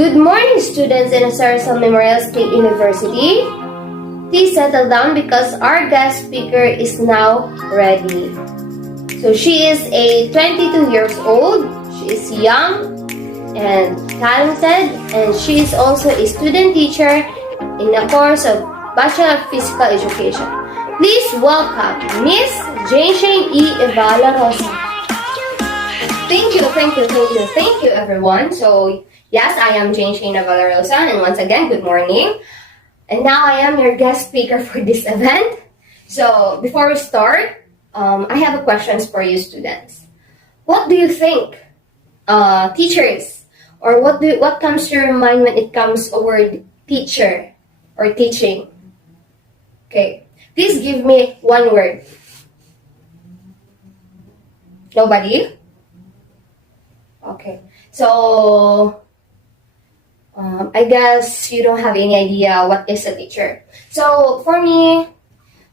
Good morning, students in Asarsal Memorial State University. Please settle down because our guest speaker is now ready. So she is a 22 years old. She is young and talented, and she is also a student teacher in a course of Bachelor of Physical Education. Please welcome Miss Jane E. Evalaroza. Thank you, everyone. So, yes, I am Jane Evalaroza, and once again, good morning. And now I am your guest speaker for this event. So, before we start, I have a questions for you students. What do you think, teachers, or what comes to your mind when it comes a word teacher or teaching? Okay, please give me one word. Nobody? Okay, so I guess you don't have any idea what is a teacher. So for me,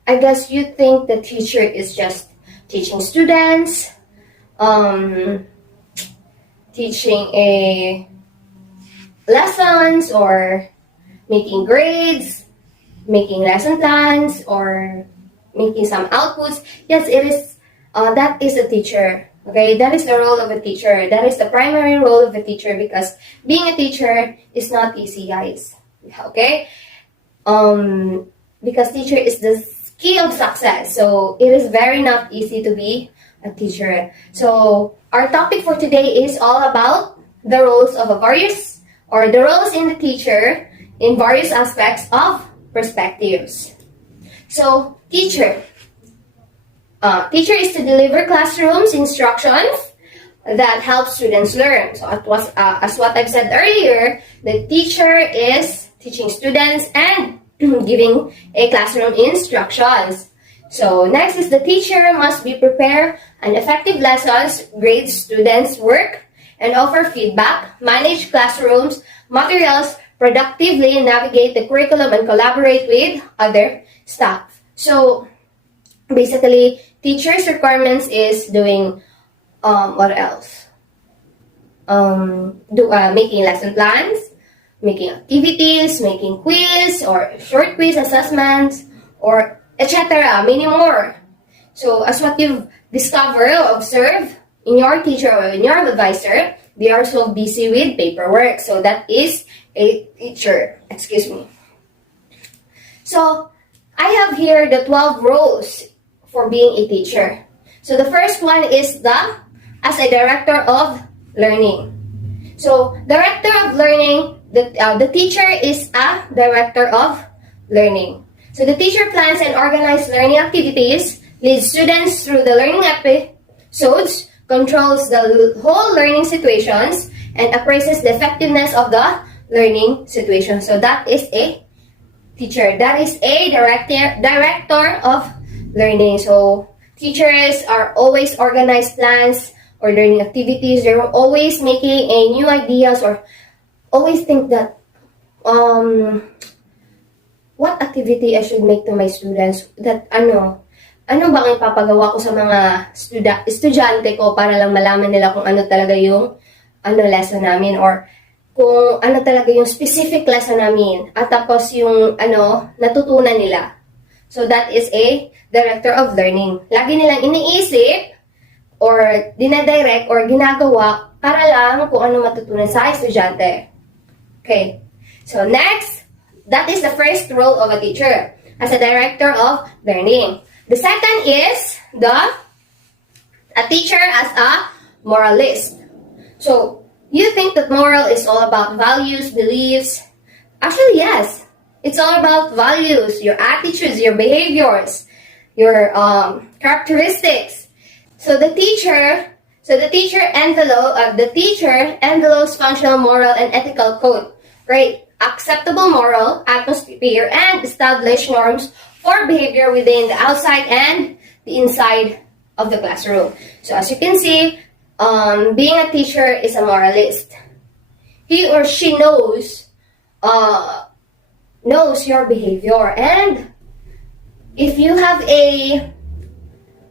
I guess you think the teacher is just teaching students, teaching a lessons, or making grades, making lesson plans, or making some outputs. Yes, it is. That is a teacher. Okay, that is the role of a teacher. That is the primary role of a teacher, because being a teacher is not easy, guys. Okay, because teacher is the key of success. So it is very not easy to be a teacher. So our topic for today is all about the roles of the roles in the teacher in various aspects of perspectives. So teacher. Teacher is to deliver classrooms instructions that help students learn. So as what I've said earlier, the teacher is teaching students and giving a classroom instructions. So next is the teacher must be prepare an effective lessons, grade students' work, and offer feedback, manage classrooms, materials, productively navigate the curriculum, and collaborate with other staff. So basically, teacher's requirements is doing what else? Making lesson plans, making activities, making quiz or short quiz assessments, or etc. Many more. So as what you've discovered or observed in your teacher or in your advisor, they are so busy with paperwork. So that is a teacher. Excuse me. So I have here the 12 roles for being a teacher. So the first one is as a director of learning. So director of learning, the teacher is a director of learning. So the teacher plans and organizes learning activities, leads students through the learning episodes, controls the whole learning situations, and appraises the effectiveness of the learning situation. So that is a teacher. That is a director of learning. So teachers are always organized plans or learning activities. They're always making a new ideas, or always think that what activity I should make to my students, that ano bang ipapagawa ko sa mga estudyante ko para lang malaman nila kung ano talaga yung lesson namin, or kung ano talaga yung specific lesson namin, at tapos yung natutunan nila. So that is a director of learning. Lagi nilang iniisip or dinadirect or ginagawa para lang kung ano matutunan sa estudyante. Okay. So next, that is the first role of a teacher, as a director of learning. The second is a teacher as a moralist. So you think that moral is all about values, beliefs? Actually, yes. It's all about values, your attitudes, your behaviors, your characteristics. So the teacher envelopes functional moral and ethical code, right? Acceptable moral atmosphere and establish norms for behavior within the outside and the inside of the classroom. So as you can see, being a teacher is a moralist. He or she knows your behavior, and if you have a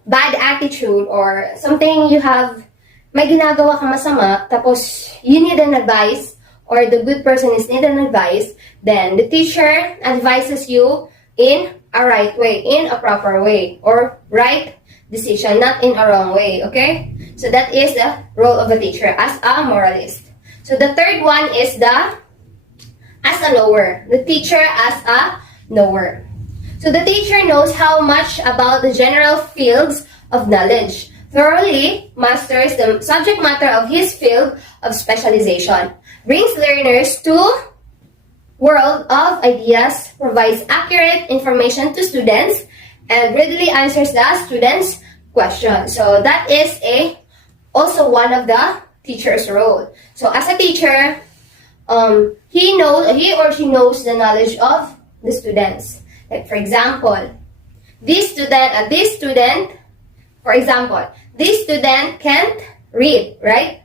bad attitude or something, you have may ginagawa kang masama, tapos you need an advice or the good person is need an advice, then the teacher advises you in a right way, in a proper way, or right decision, not in a wrong way, okay? So that is the role of a teacher as a moralist. So the third one is as a knower. The teacher as a knower. So the teacher knows how much about the general fields of knowledge, thoroughly masters the subject matter of his field of specialization, brings learners to world of ideas, provides accurate information to students, and readily answers the students' questions. So that is also one of the teacher's role. So as a teacher, he or she knows the knowledge of the students. Like for example, this student can't read, right?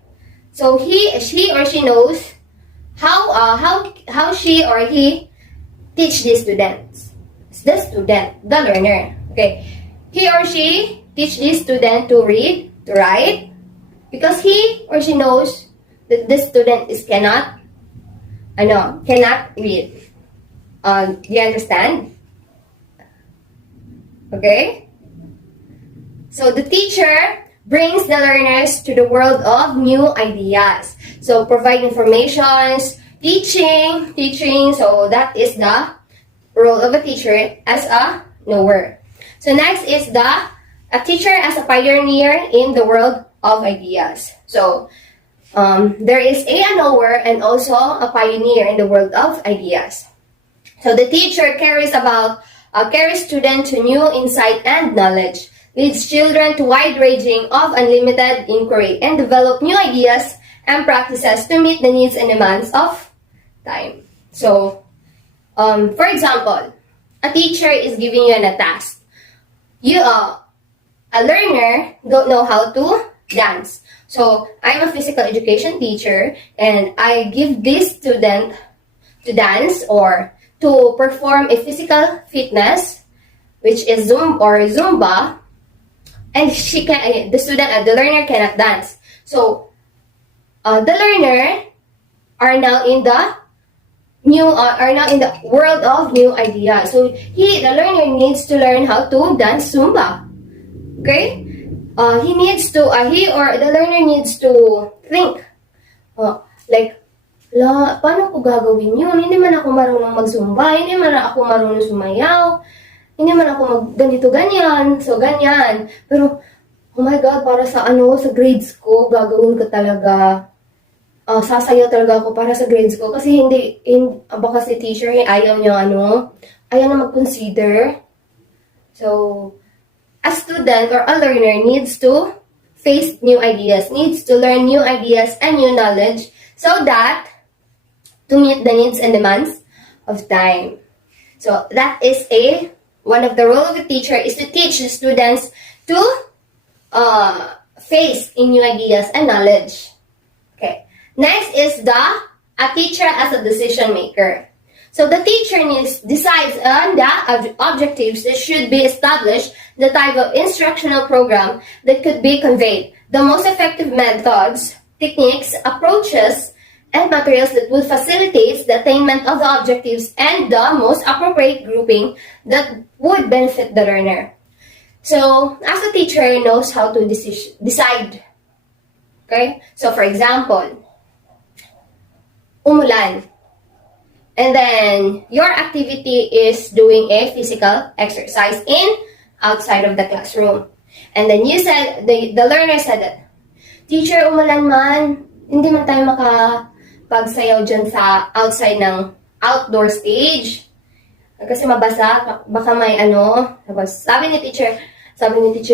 So she or she knows how she or he teach the students, the learner. Okay, he or she teach the student to read, to write, because he or she knows that the student cannot read. Do you understand? Okay? So the teacher brings the learners to the world of new ideas. So provide informations, teaching. So that is the role of a teacher as a knower. So next is a teacher as a pioneer in the world of ideas. So there is a knower and also a pioneer in the world of ideas. So the teacher carries students to new insight and knowledge, leads children to wide-ranging of unlimited inquiry, and develop new ideas and practices to meet the needs and demands of time. So, for example, a teacher is giving you a task. A learner don't know how to dance. So, I'm a physical education teacher, and I give this student to dance or to perform a physical fitness, which is Zumba, and the learner cannot dance. So, the learner are now in the world of new ideas. So, the learner needs to learn how to dance Zumba. Okay? The learner needs to think, paano ko gagawin yun? Hindi man ako marunong mag-zumba, hindi man ako marunong sumayaw, hindi man ako ganito, ganyan. So, ganyan. Pero, oh my God, para sa grades ko, gagawin ko talaga. Sasayaw talaga ako para sa grades ko. Kasi baka si teacher, ayaw na mag-consider. So, a student or a learner needs to face new ideas, needs to learn new ideas and new knowledge so that to meet the needs and demands of time. So that is one of the role of a teacher is to teach the students to face in new ideas and knowledge. Okay. Next is a teacher as a decision maker. So the teacher decides on the objectives that should be established, the type of instructional program that could be conveyed, the most effective methods, techniques, approaches, and materials that will facilitate the attainment of the objectives and the most appropriate grouping that would benefit the learner. So, as a teacher knows how to decide. Okay? So, for example, umulan. And then, your activity is doing a physical exercise outside of the classroom. And then you said, the learner said that, Teacher, umulan man, hindi man tayo makapagsayaw dyan sa outside ng outdoor stage. Kasi mabasa, baka may sabi ni teacher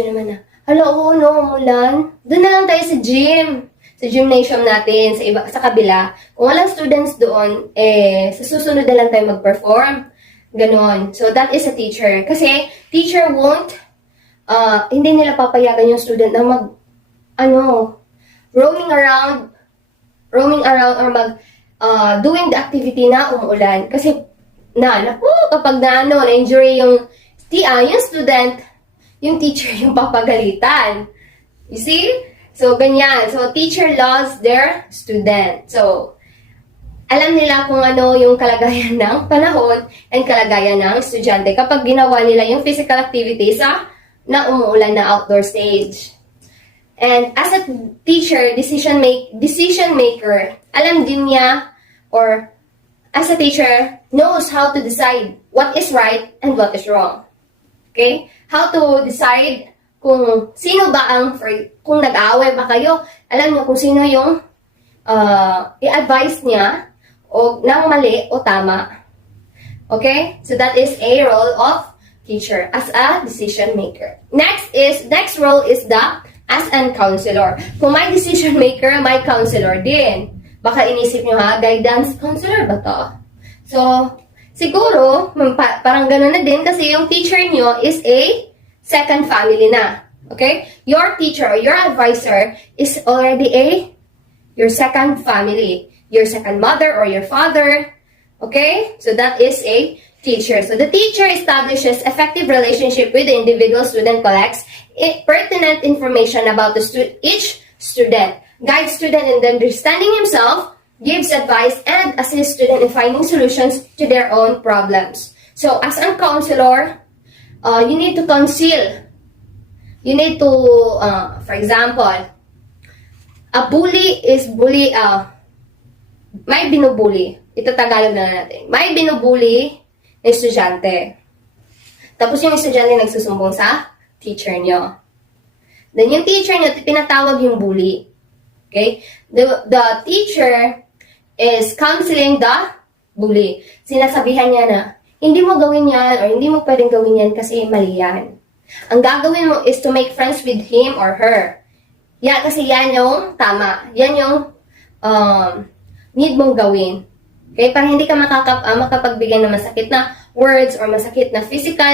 naman na, oo, umulan. Doon na lang tayo sa gym. Sa gymnasium natin, sa kabila. Kung walang students doon, sa susunod na lang tayo mag-perform. Ganon. So, that is a teacher. Kasi, teacher won't, hindi nila papayagan yung student na roaming around or doing the activity na umuulan. Kasi, kapag na-injury yung student, yung teacher yung papagalitan. You see? So, ganyan. So, teacher loves their student. So, alam nila kung ano yung kalagayan ng panahon and kalagayan ng estudyante kapag ginawa nila yung physical activity na umuulan na outdoor stage. And as a teacher, decision maker, alam din niya, or as a teacher, knows how to decide what is right and what is wrong. Okay? How to decide kung sino ba kung nag-aaway ba kayo, alam niyo kung sino yung i-advise niya o ng mali o tama. Okay? So that is a role of teacher as a decision maker. Next role is as an counselor. Kung may decision maker, may counselor din. Baka inisip nyo guidance counselor ba to? So, siguro, parang gano'n na din kasi yung teacher nyo is a second family na. Okay? Your teacher or your advisor is already your second family. Your second mother or your father. Okay? So that is a teacher. So the teacher establishes effective relationship with the individual student, collects pertinent information about each student, guides student in understanding himself, gives advice, and assists student in finding solutions to their own problems. So as a counselor, you need to counsel. You need to, for example, a bully is may binubuli. Ito Tagalog na natin. May binubuli na estudyante. Tapos yung estudyante nagsusumbong sa teacher nyo. Then yung teacher nyo, pinatawag yung bully. Okay? The teacher is counseling the bully. Sinasabihan niya na, hindi mo gawin yan or hindi mo pwedeng gawin yan kasi mali yan. Ang gagawin mo is to make friends with him or her. Yeah, kasi yan yung tama. Yan yung need mong gawin. Okay? Para hindi ka makapagbigay ng masakit na words or masakit na physical,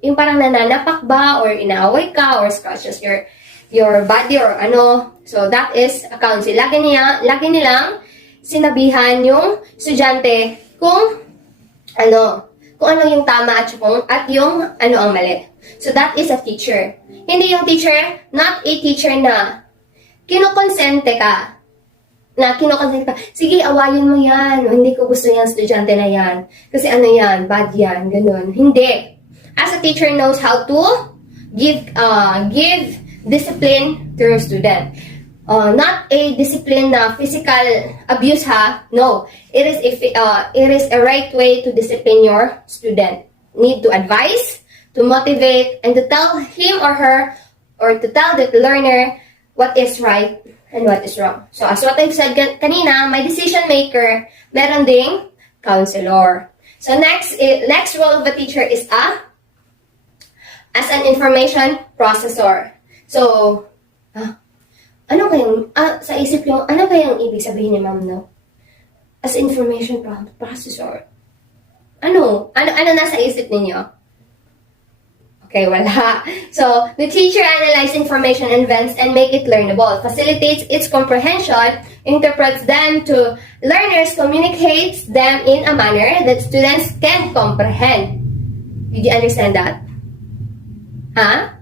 yung parang nananapak ba or inaaway ka or scratches your body or ano. So, that is a counsel. Lagi nilang sinabihan yung estudyante kung ano yung tama at yung ano ang mali. So, that is a teacher. Hindi yung teacher, not a teacher na kinukonsente ka. Sige, awayin mo yan. Hindi ko gusto yan, estudyante na yan. Kasi ano yan, bad yan, ganun. Hindi. As a teacher knows how to give discipline to your student. Not a discipline na physical abuse ha. No. It is a right way to discipline your student. Need to advise, to motivate, and to tell him or her, or to tell the learner what is right and what is wrong. So, as what I've said kanina, may decision maker, meron ding counselor. So, next role of a teacher is as an information processor. So, ano kayang, sa isip nyo, ano kayang ibig sabihin ni ma'am, no? As information processor. Ano nasa isip ninyo? Okay, wala. So, the teacher analyzes information and events and make it learnable, facilitates its comprehension, interprets them to learners, communicates them in a manner that students can comprehend. Did you understand that? Huh?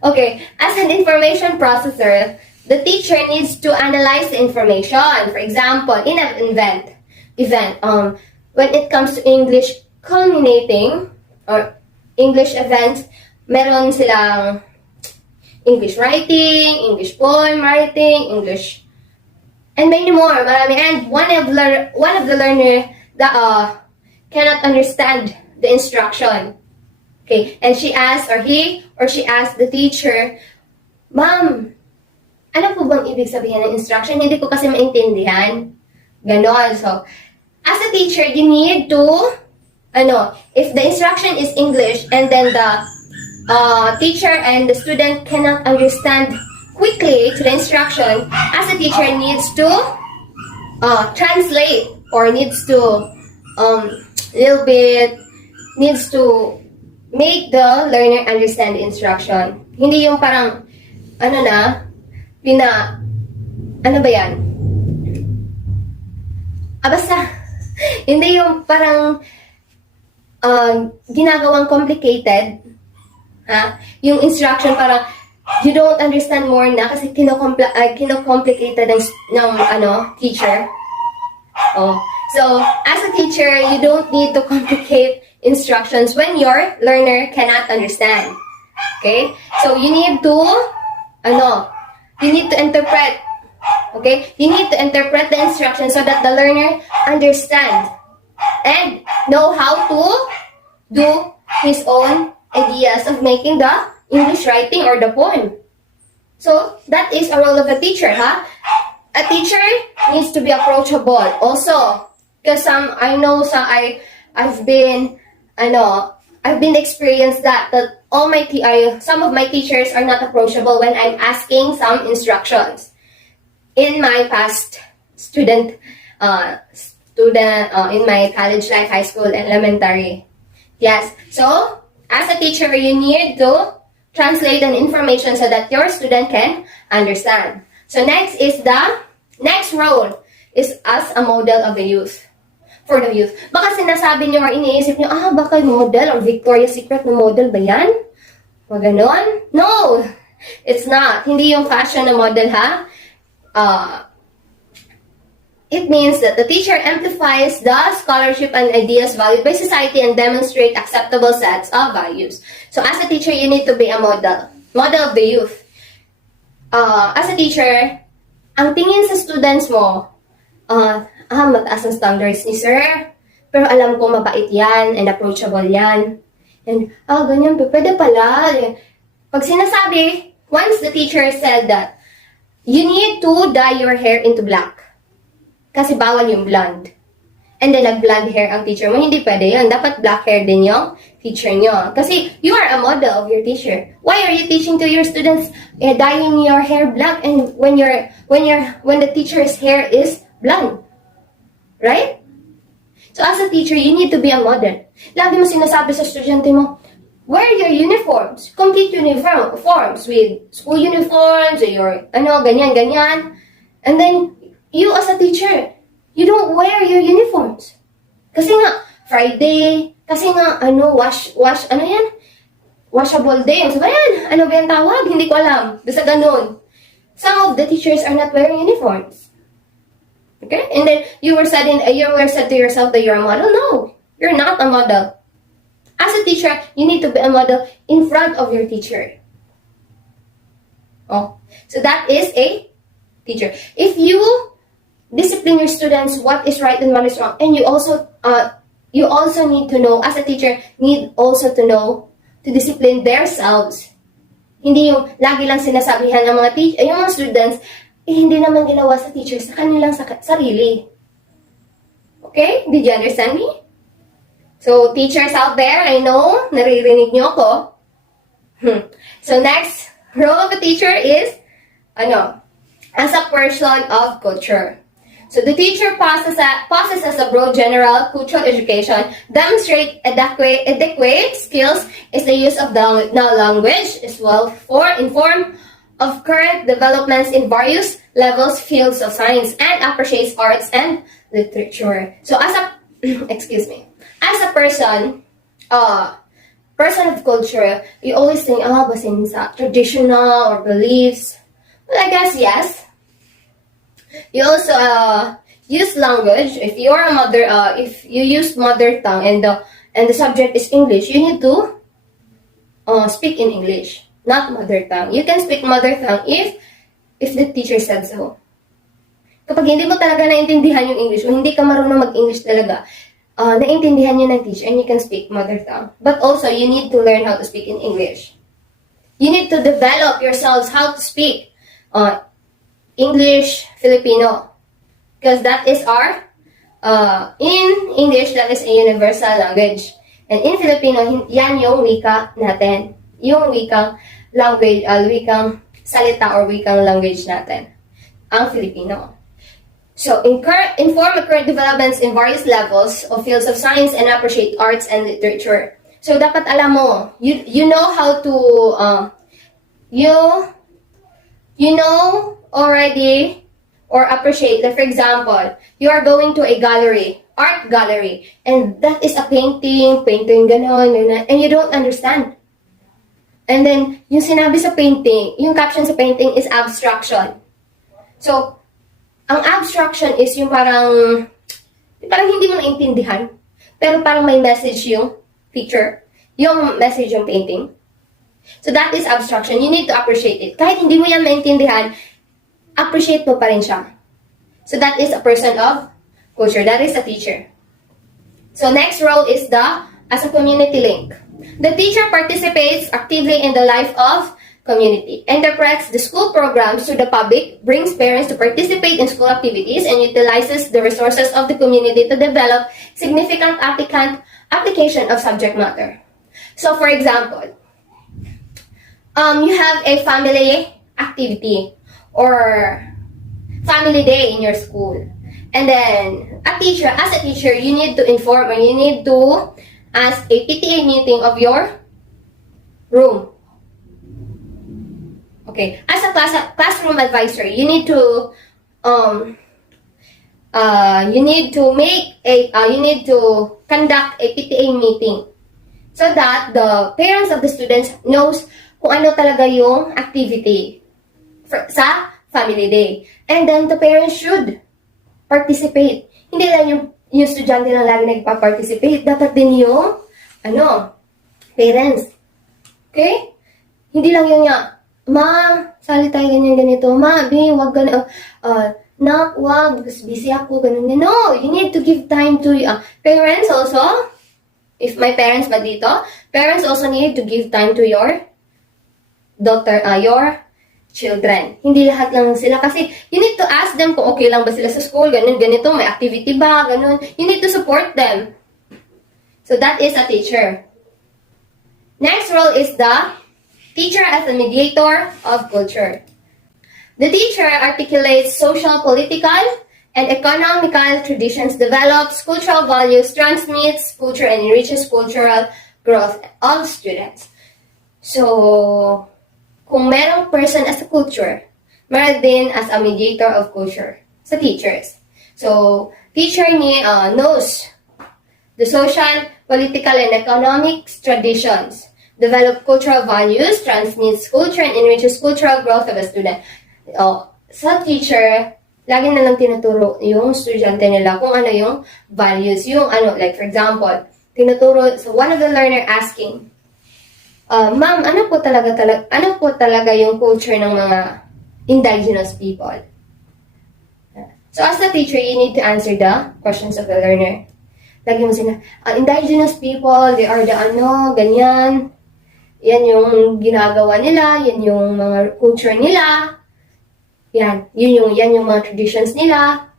Okay, as an information processor, the teacher needs to analyze the information. For example, in an event, when it comes to English culminating or English events, meron silang English writing, English poem writing, English, and many more. Marami. And one of the learner that cannot understand the instruction. Okay, and she asked, or she asked the teacher, Ma'am, ano po bang ibig sabihin ng instruction? Hindi ko kasi maintindihan. Ganon. So, as a teacher, you need to if the instruction is English and then the teacher and the student cannot understand quickly to the instruction, as a teacher needs to translate or needs to make the learner understand the instruction. Hindi yung parang ano ba yan? Basta hindi yung parang ginagawang complicated, yung instruction parang you don't understand more na kasi kinocomplicated ng teacher. Oh. So, as a teacher, you don't need to complicate instructions when your learner cannot understand. Okay? So, you need to interpret. Okay? You need to interpret the instructions so that the learner understand and know how to do his own ideas of making the English writing or the poem. So, that is a role of a teacher, huh? A teacher needs to be approachable. Also, because I've been experienced that some of my teachers are not approachable when I'm asking some instructions. In my past student in my college life, high school, elementary. Yes. So, as a teacher, you need to translate an information so that your student can understand. So next role is as a model of the youth. For the youth. Baka sinasabi niyo or iniisip niyo, baka model or Victoria's Secret na model ba yan? O ganon? No! It's not. Hindi yung fashion na model, ha? It means that the teacher amplifies the scholarship and ideas valued by society and demonstrate acceptable sets of values. So as a teacher, you need to be a model of the youth. As a teacher, ang tingin sa students mo, mataas ang standards ni sir, pero alam ko mabait yan and approachable yan. And, ganyan, pwede pala. Pag sinasabi, once the teacher said that, you need to dye your hair into black. Kasi bawal yung blonde. And then, nag-blonde hair ang teacher mo. Hindi pwede yun. Dapat black hair din yung teacher nyo. Kasi, you are a model of your teacher. Why are you teaching to your students dyeing your hair black and when the teacher's hair is blonde? Right? So, as a teacher, you need to be a model. Lagi mo sinasabi sa estudyante mo, wear your uniforms. Complete uniforms with school uniforms, or your, ganyan. And then, you as a teacher, you don't wear your uniforms. Kasi nga, Friday, washable day. So, ano ba yung tawag? Hindi ko alam. Basta ganun. Some of the teachers are not wearing uniforms. Okay? And then, you were said to yourself that you're a model? No, you're not a model. As a teacher, you need to be a model in front of your teacher. Oh, so that is a teacher. If you discipline your students what is right and what is wrong, and you also need to know, as a teacher, need also to know to discipline themselves. Hindi yung lagi lang sinasabihan ng yung mga students, hindi naman ginawa sa teachers sa kanilang sarili. Okay? Did you understand me? So, teachers out there, I know, naririnig niyo ako. So, next role of a teacher is, as a person of culture. So, the teacher possesses a broad general cultural education, demonstrate adequate skills is the use of the language as well for inform of current developments in various levels, fields of science, and appreciates arts and literature. So, as a person of culture, you always think, basin sa traditional or beliefs. Well, I guess yes. You also use language. If you are if you use mother tongue and the subject is English, you need to speak in English, not mother tongue. You can speak mother tongue if the teacher said so. Kapag hindi mo talaga naintindihan yung English, o hindi ka marunong mag-English talaga, naintindihan yun ng teacher and you can speak mother tongue. But also, you need to learn how to speak in English. You need to develop yourselves how to speak English, Filipino. Because that is our, in English, that is a universal language. And in Filipino, yan yung wika natin. Yung wikang language, wikang salita or wikang language natin. Ang Filipino. So, inform current developments in various levels of fields of science and appreciate arts and literature. So, dapat alam mo, you know how to, you know already or appreciate that, for example, you are going to a gallery, art gallery, and that is a painting ganon, and you don't understand. And then, yung sinabi sa painting, yung caption sa painting is abstraction. So, ang abstraction is yung parang hindi mo naintindihan. Pero parang may message yung picture. Yung message yung painting. So, that is abstraction. You need to appreciate it. Kahit hindi mo yan maintindihan, appreciate mo pa rin siya. So, that is a person of culture. That is a teacher. So, next role is as a community link. The teacher participates actively in the life of community, interprets the school programs to the public, brings parents to participate in school activities, and utilizes the resources of the community to develop significant application of subject matter. So, for example, you have a family activity or family day in your school. And then, as a teacher, you need to inform or you need to ask a PTA meeting of your room. Okay, as a classroom advisor, you need to conduct a PTA meeting so that the parents of the students knows kung ano talaga yung activity sa family day. And then the parents should participate. Hindi lang yung estudyante lang lagi nagpa-participate. Dapat din yung parents. Okay? Hindi lang yung ma, sali tayo ganyan-ganito. Ma, wag ganito. Nak, wag, busy ako, ganun. No, you need to give time to parents also. If my parents ba dito, parents also need to give time to your children. Hindi lahat lang sila kasi you need to ask them kung okay lang ba sila sa school, ganun, ganito, may activity ba, ganun. You need to support them. So that is a teacher. Next role is the teacher as a mediator of culture. The teacher articulates social, political, and economical traditions, develops cultural values, transmits culture, and enriches cultural growth of students. So, kung merong person as a culture, meron din as a mediator of culture sa teachers. So, teacher knows the social, political, and economic traditions, develop cultural values, transmits culture, and enriches cultural growth of a student. Sa teacher, lagi na lang tinuturo yung estudyante nila kung ano yung values, like for example, tinuturo, so one of the learner asking, ma'am, ano po talaga yung culture ng mga indigenous people? So as a teacher, you need to answer the questions of the learner. Lagi mo sila, indigenous people, they are the ganyan. Yan yung ginagawa nila, yan yung mga culture nila. Yan yung mga traditions nila.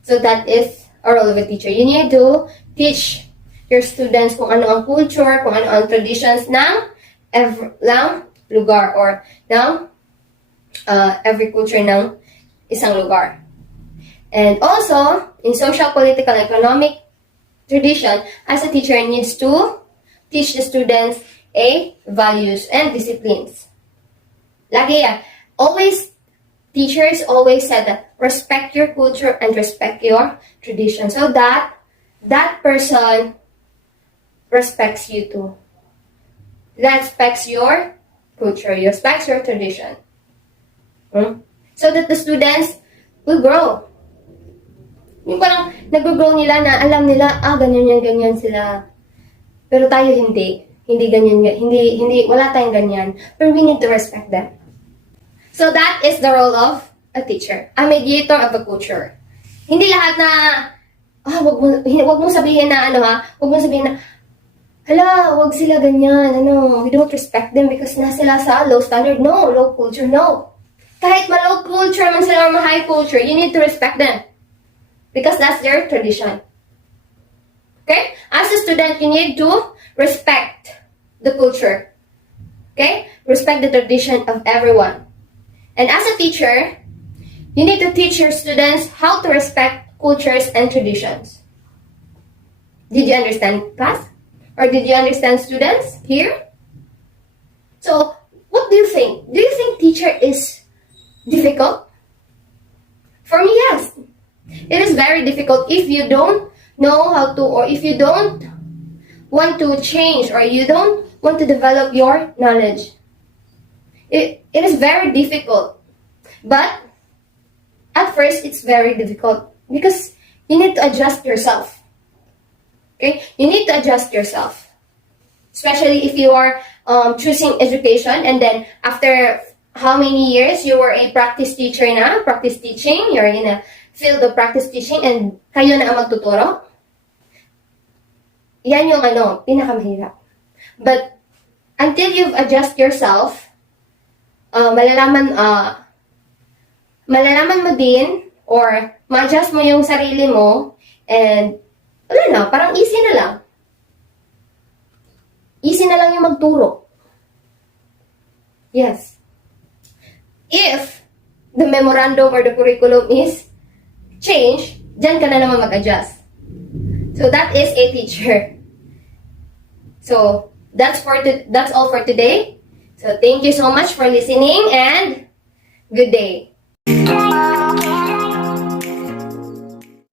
So that is a role of a teacher. You need to teach your students kung ano ang culture, kung ano ang traditions ng lugar or ng every culture ng isang lugar. And also, in social, political, economic tradition, as a teacher needs to teach the students values and disciplines. Teachers always said that respect your culture and respect your tradition so that that person respects you too. Respects your culture, respects your tradition. So that the students will grow. Yung parang nag-grow nila na alam nila, ganyan sila. Pero tayo hindi. Hindi ganyan, wala tayong ganyan. But we need to respect them. So that is the role of a teacher, a mediator of a culture. Hindi lahat na, wag mo sabihin na, hala, wag sila ganyan, we don't respect them because na sila sa low standard. No, low culture, no. Kahit ma-low culture man sila or ma-high culture, you need to respect them. Because that's their tradition. Okay? As a student, you need to respect the culture. Okay? Respect the tradition of everyone. And as a teacher, you need to teach your students how to respect cultures and traditions. Did you understand, class? Or did you understand, students, here? So, what do you think? Do you think teacher is difficult? For me, yes. It is very difficult if you don't know how to, or if you don't want to change, or you don't want to develop your knowledge. It is very difficult. But at first, it's very difficult because you need to adjust yourself. Okay? You need to adjust yourself. Especially if you are choosing education and then after how many years you were a practice teacher na, practice teaching, you're in a field of practice teaching and kayo na ang magtuturo. Yan yung pinakamahirap. But until you've adjust yourself, malalaman mo din or ma-adjust mo yung sarili mo and wala na, parang easy na lang. Easy na lang yung magturo. Yes. If the memorandum or the curriculum is changed, dyan ka na naman mag-adjust. So that is a teacher. So that's all for today. So thank you so much for listening and good day.